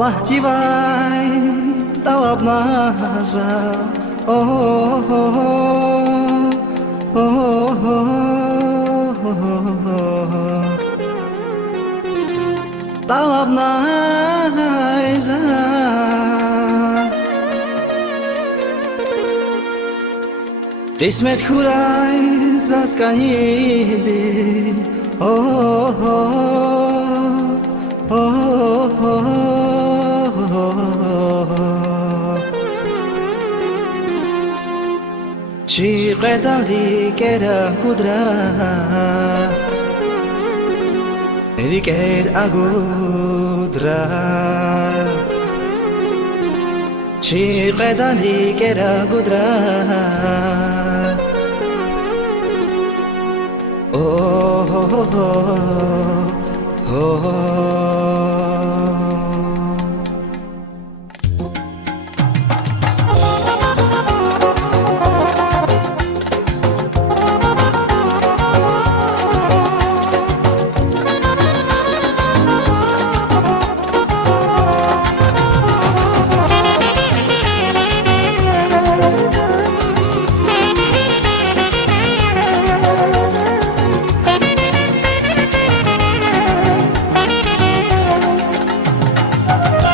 Allah divay talab nazar talab nazar qismet xuray zaskanidi Ci qedali kera kudra Riker agudra Ci qedali kera kudra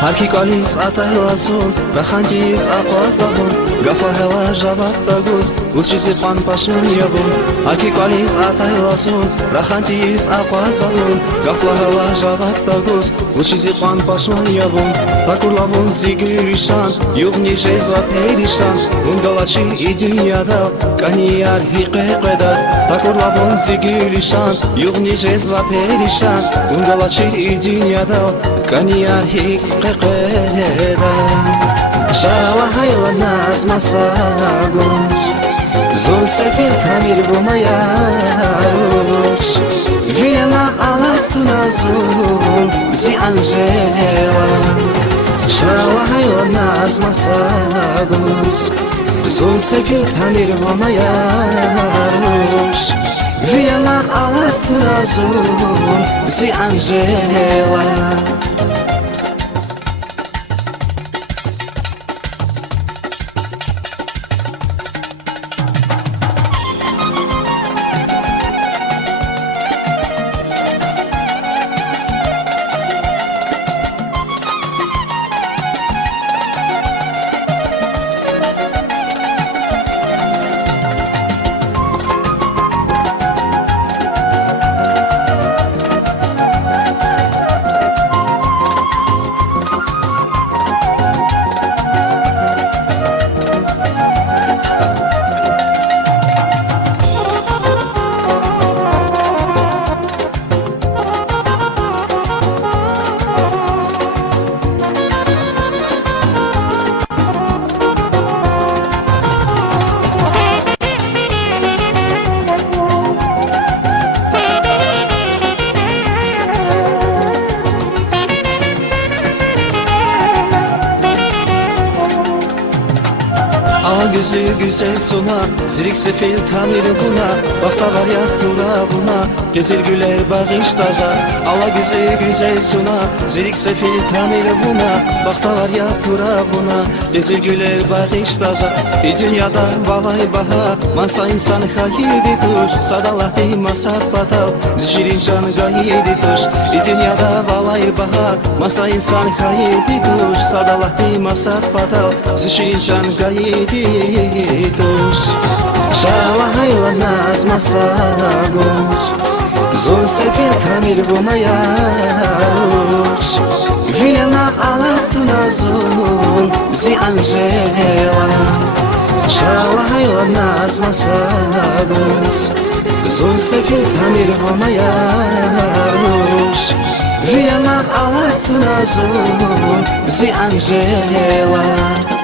Harki qalis ataylasun Raxantis aqvazdabun Gafa hela jabat daguz Ulchizi pan pashman yabun Harki qalis ataylasun Raxantis aqvazdabun Gafa hela jabat daguz Ulchizi pan pashman yabun Takurlavun zigürishan Yuğni jezva perishan Ungalachi i dünyada Kaniyar hiqeqeda Takurlavun zigürishan Yuğni jezva perishan Ungalachi i dünyada Kaniyar hiqeqeda Şala hayla nazmasagus Zul sefil kamir bumayarush Vilena alastuna zul zi Angela Şala hayla nazmasagus Zul sefil kamir bumayarush Vilena alastuna zul zi Angela Gözü güzel suna Zirik sefil tamir buna Bakta var yastıra buna Gezer güler bağış taza Ala gözü güzel suna Zirik sefil tamir buna Bakta var yastıra buna Gezer güler bağış taza Dünyada valay baha Mansa insan hayidi tuş Sadalah dey masat fatal Zişirin can gayidi tuş Dünyada valay baha Mansa insan hayidi tuş Sadalah dey masat fatal Zişirin can gayidi Tus Şala hayla nazmasagus Zul sefil kamir bumayarush Vilena alastuna zul zi Angela Şala hayla nazmasagus Zul sefil kamir bumayarush Vilena alastuna zul zi Angela